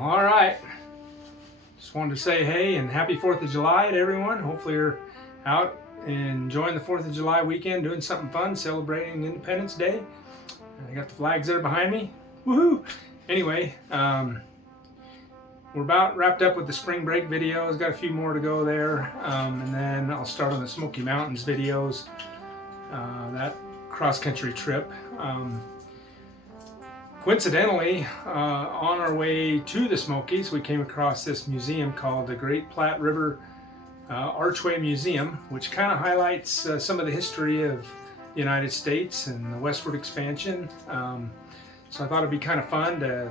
All right. Just wanted to say hey and happy 4th of July to everyone. Hopefully you're out enjoying the 4th of July weekend, doing something fun, celebrating Independence Day. I got the flags there behind me. Woohoo! Anyway, we're about wrapped up with the spring break videos. Got a few more to go there. And then I'll start on the Smoky Mountains videos, that cross-country trip. Coincidentally, on our way to the Smokies, we came across this museum called the Great Platte River Archway Museum, which kind of highlights some of the history of the United States and the westward expansion. So I thought it'd be kind of fun to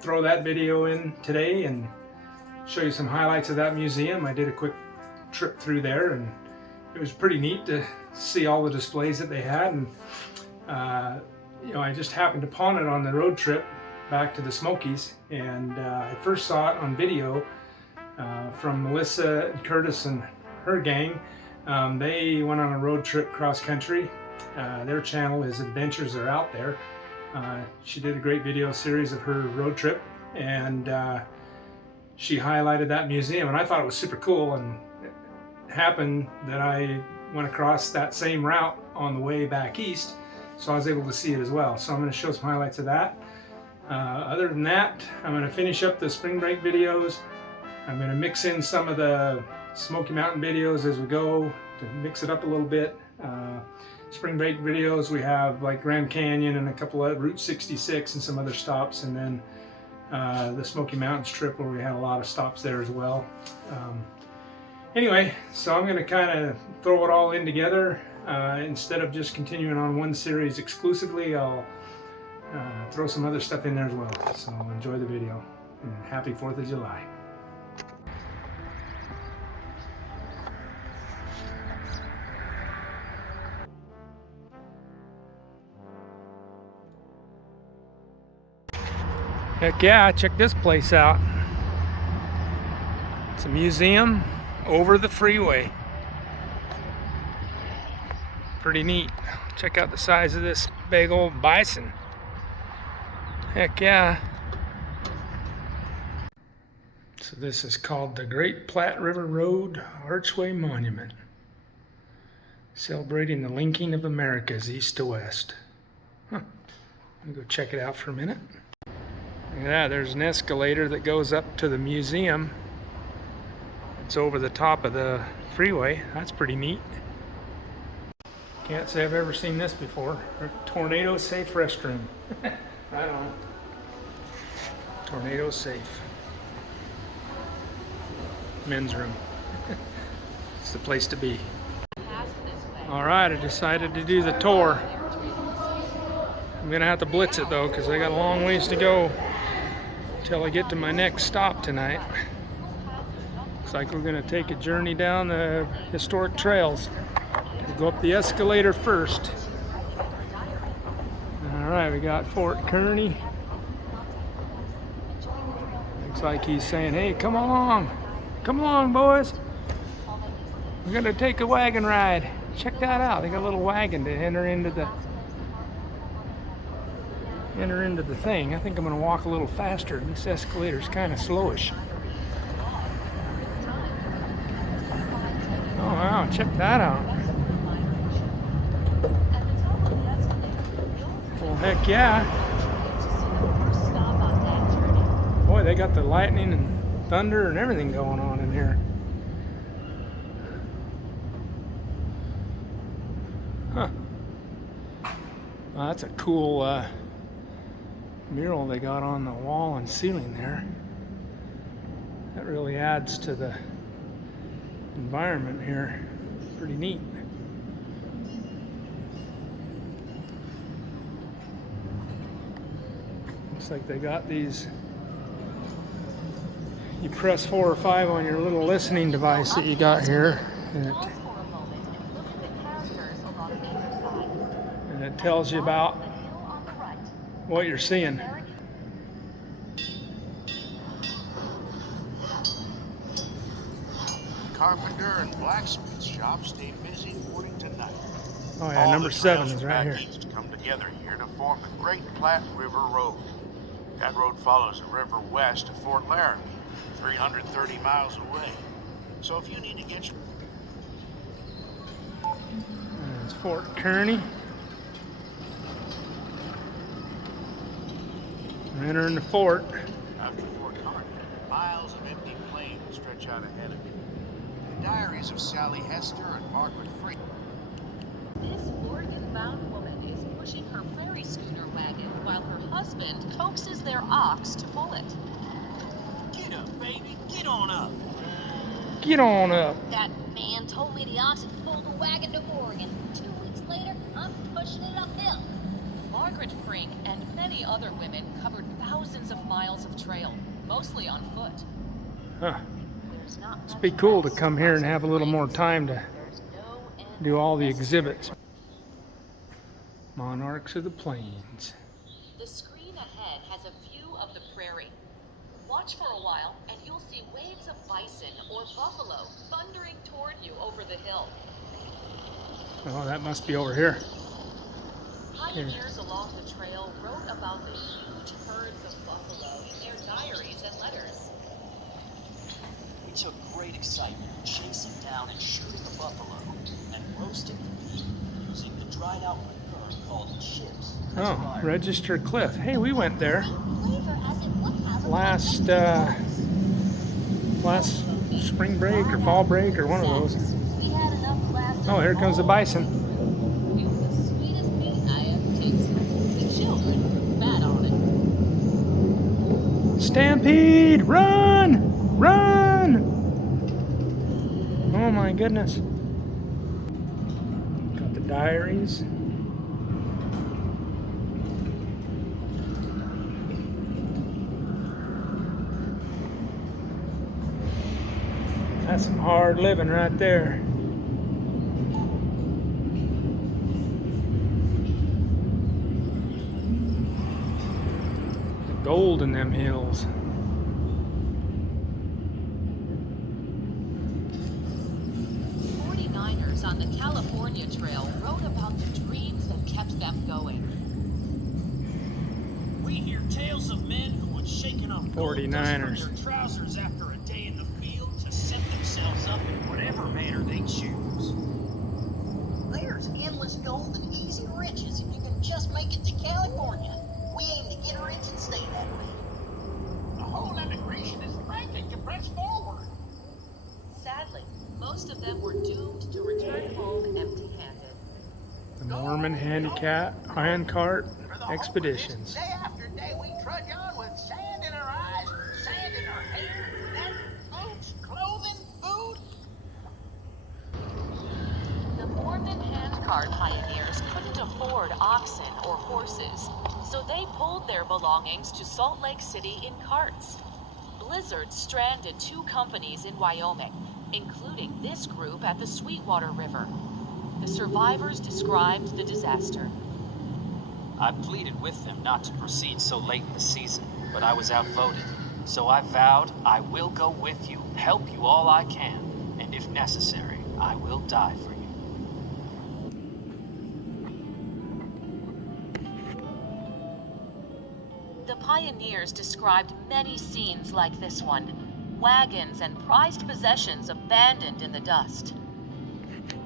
throw that video in today and show you some highlights of that museum. I did a quick trip through there and it was pretty neat to see all the displays that they had. And you know, I just happened upon it on the road trip back to the Smokies, and I first saw it on video from Melissa and Curtis and her gang. They went on a road trip cross country. Their channel is Adventures Are Out There. She did a great video series of her road trip, and she highlighted that museum, and I thought it was super cool. And it happened that I went across that same route on the way back east, so I was able to see it as well. So I'm going to show some highlights of that. Other than that, I'm going to finish up the spring break videos. I'm going to mix in some of the Smoky Mountain videos as we go to mix it up a little bit. Spring break videos, we have like Grand Canyon and a couple of Route 66 and some other stops, and then the Smoky Mountains trip where we had a lot of stops there as well. Anyway, so I'm going to kind of throw it all in together. Instead of just continuing on one series exclusively, I'll throw some other stuff in there as well. So enjoy the video, and happy 4th of July. Heck yeah, check this place out. It's a museum over the freeway. Pretty neat. Check out the size of this big old bison. Heck yeah. So this is called the Great Platte River Road Archway Monument, celebrating the linking of Americas east to west. Huh. Let me go check it out for a minute. Look at that, there's an escalator that goes up to the museum. It's over the top of the freeway. That's pretty neat. Can't say I've ever seen this before. Tornado safe restroom. Right on. Tornado safe. Men's room. It's the place to be. Alright, I decided to do the tour. I'm gonna have to blitz it though, because I got a long ways to go until I get to my next stop tonight. Looks like we're gonna take a journey down the historic trails. Go up the escalator first. Alright, we got Fort Kearney. Looks like he's saying, hey, come along. Come along, boys. We're gonna take a wagon ride. Check that out. They got a little wagon to enter into the thing. I think I'm gonna walk a little faster. This escalator's kind of slowish. Oh wow, check that out. Well, heck yeah. Boy, they got the lightning and thunder and everything going on in here. Huh. Well, that's a cool mural they got on the wall and ceiling there. That really adds to the environment here. Pretty neat. Looks like they got these. You press 4 or 5 on your little listening device that you got here, and it tells you about what you're seeing. Carpenter and blacksmith shop stay busy morning to night. Oh yeah, number 7 is right here. Come together here to form the Great Platte River Road. That road follows the river west to Fort Laramie, 330 miles away. So if you need to get your... There's Fort Kearney. We're entering the fort. After Fort Kearney, miles of empty plain stretch out ahead of you. The diaries of Sally Hester and Margaret Free. This Oregon-bound woman is pushing her prairie schooner wagon while her husband coaxes their ox to pull it. Get up, baby. Get on up. Get on up. That man told me the ox had pulled the wagon to Oregon. 2 weeks later, I'm pushing it uphill. Margaret Frink and many other women covered thousands of miles of trail, mostly on foot. Huh. It'd be cool to come here and have a little more time to do all the exhibits. Monarchs of the Plains. The screen ahead has a view of the prairie. Watch for a while and you'll see waves of bison or buffalo thundering toward you over the hill. Oh, that must be over here. Pioneers along the trail wrote about the huge herds of buffalo in their diaries and letters. We took great excitement in chasing down and shooting a buffalo and roasting the meat using the dried out manure called chips. Oh, Register Cliff. Hey, we went there last spring break or fall break or one of those. Oh, here comes the bison. It was the sweetest meat I ever tasted. The children were fat on it. Stampede! Run! Run! Oh my goodness. Got the diaries. That's some hard living right there. The gold in them hills. On the California Trail wrote about the dreams that kept them going. We hear tales of men who would shake enough gold dust from 49ers. their trousers after a day in the field to set themselves up in whatever manner they choose. There's endless gold and easy riches if you can just make it to California. We aim to get rich and stay that way. The whole immigration is frantic to press forward. Sadly, most of them were doomed to return home empty-handed. The Mormon Handcart Expeditions. Day after day we trudge on with sand in our eyes, sand in our hair, and boots, clothing, food. The Mormon handcart pioneers couldn't afford oxen or horses, so they pulled their belongings to Salt Lake City in carts. Blizzard stranded 2 companies in Wyoming, including this group at the Sweetwater River. The survivors described the disaster. I pleaded with them not to proceed so late in the season, but I was outvoted. So I vowed I will go with you, help you all I can, and if necessary, I will die for you. The pioneers described many scenes like this one. Wagons and prized possessions abandoned in the dust.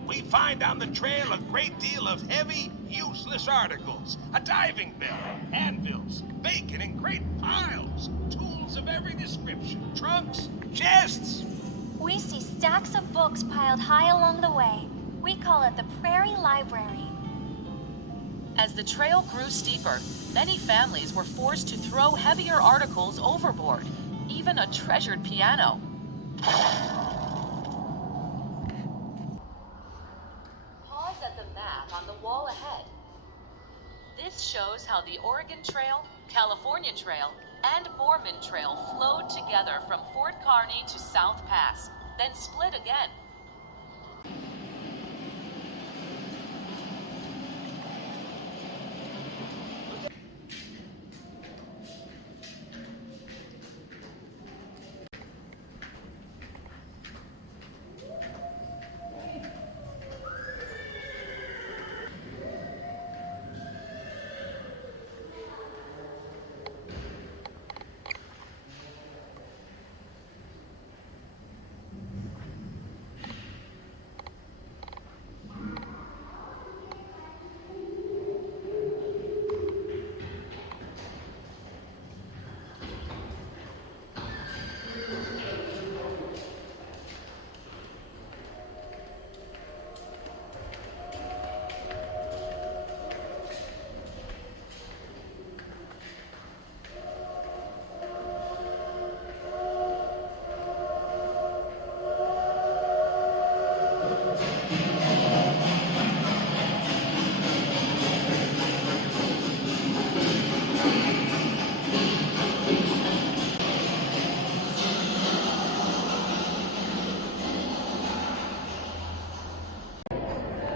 We find on the trail a great deal of heavy, useless articles. A diving bell, anvils, bacon in great piles, tools of every description, trunks, chests. We see stacks of books piled high along the way. We call it the Prairie Library. As the trail grew steeper, many families were forced to throw heavier articles overboard, even a treasured piano. Pause at the map on the wall ahead. This shows how the Oregon Trail, California Trail, and Mormon Trail flowed together from Fort Kearney to South Pass, then split again.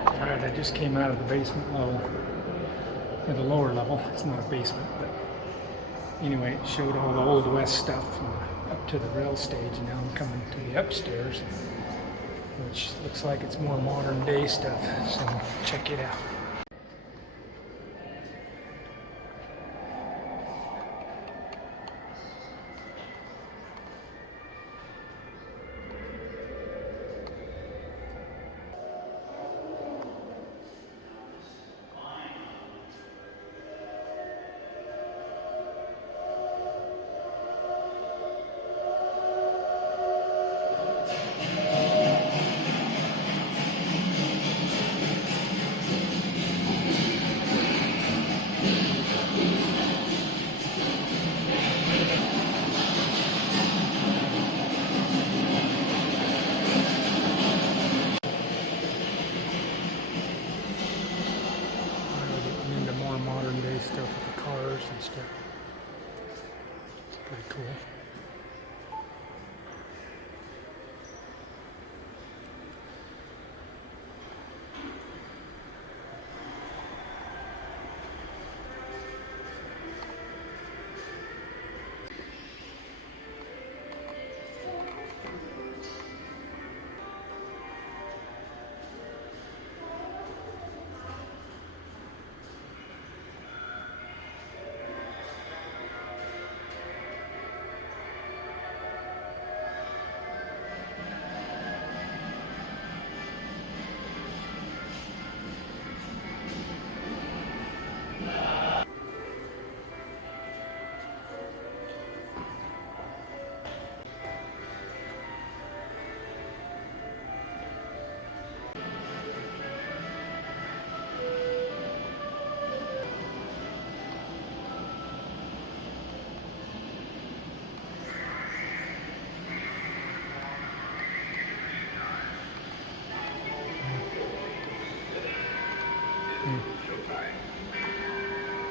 Alright, I just came out of the basement level, or the lower level. It's not a basement, but anyway, it showed all the Old West stuff up to the rail stage, and now I'm coming to the upstairs, which looks like it's more modern day stuff, so check it out. Modern day stuff with the cars and stuff. It's pretty cool.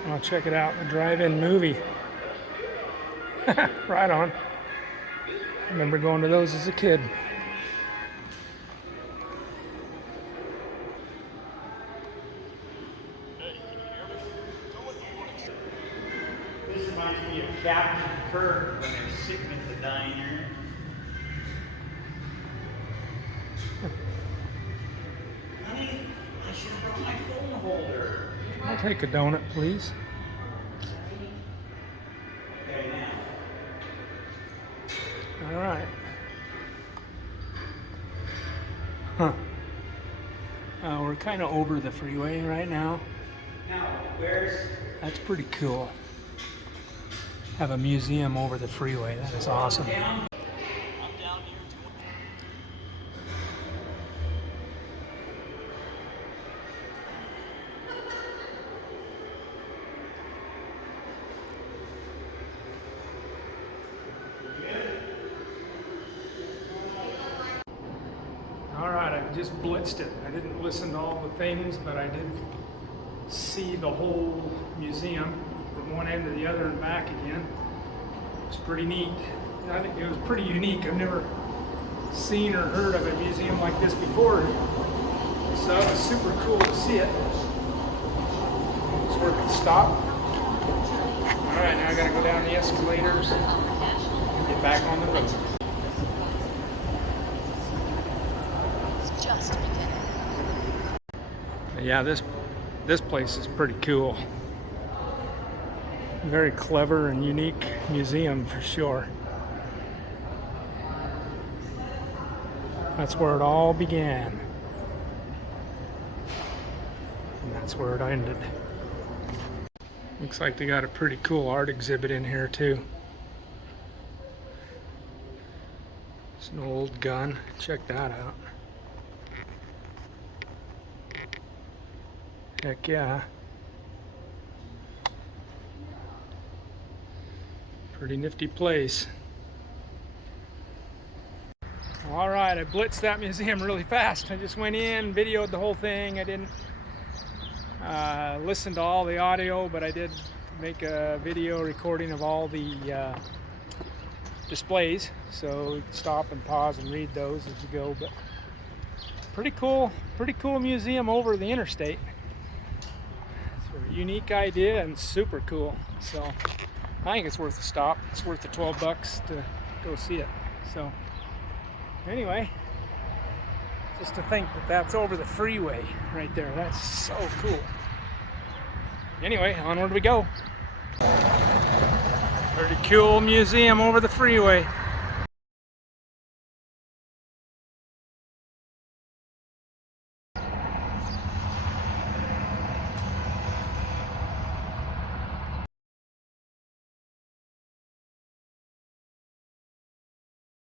I'll check it out, the drive-in movie. Right on. I remember going to those as a kid. This reminds me of Captain Kirk when they're sitting at the diner. Honey, I should have brought my phone holder. I'll take a donut, please. Okay, now. All right. Huh. We're kind of over the freeway right now. Now, where's... That's pretty cool. Have a museum over the freeway. That is awesome. Down? Alright, I just blitzed it. I didn't listen to all the things, but I did see the whole museum from one end to the other and back again. It was pretty neat. I think it was pretty unique. I've never seen or heard of a museum like this before. So it was super cool to see it. Just where it could stop. Alright, now I gotta go down the escalators and get back on the road. Just beginning. Yeah, this place is pretty cool. Very clever and unique museum for sure. That's where it all began. And that's where it ended. Looks like they got a pretty cool art exhibit in here too. It's an old gun. Check that out. Heck yeah. Pretty nifty place. All right, I blitzed that museum really fast. I just went in, videoed the whole thing. I didn't listen to all the audio, but I did make a video recording of all the displays. So stop and pause and read those as you go. But pretty cool museum over the interstate. It's a unique idea and super cool. So I think it's worth a stop. It's worth the $12 to go see it. So anyway, just to think that that's over the freeway right there. That's so cool. Anyway, onward we go. Pretty cool museum over the freeway.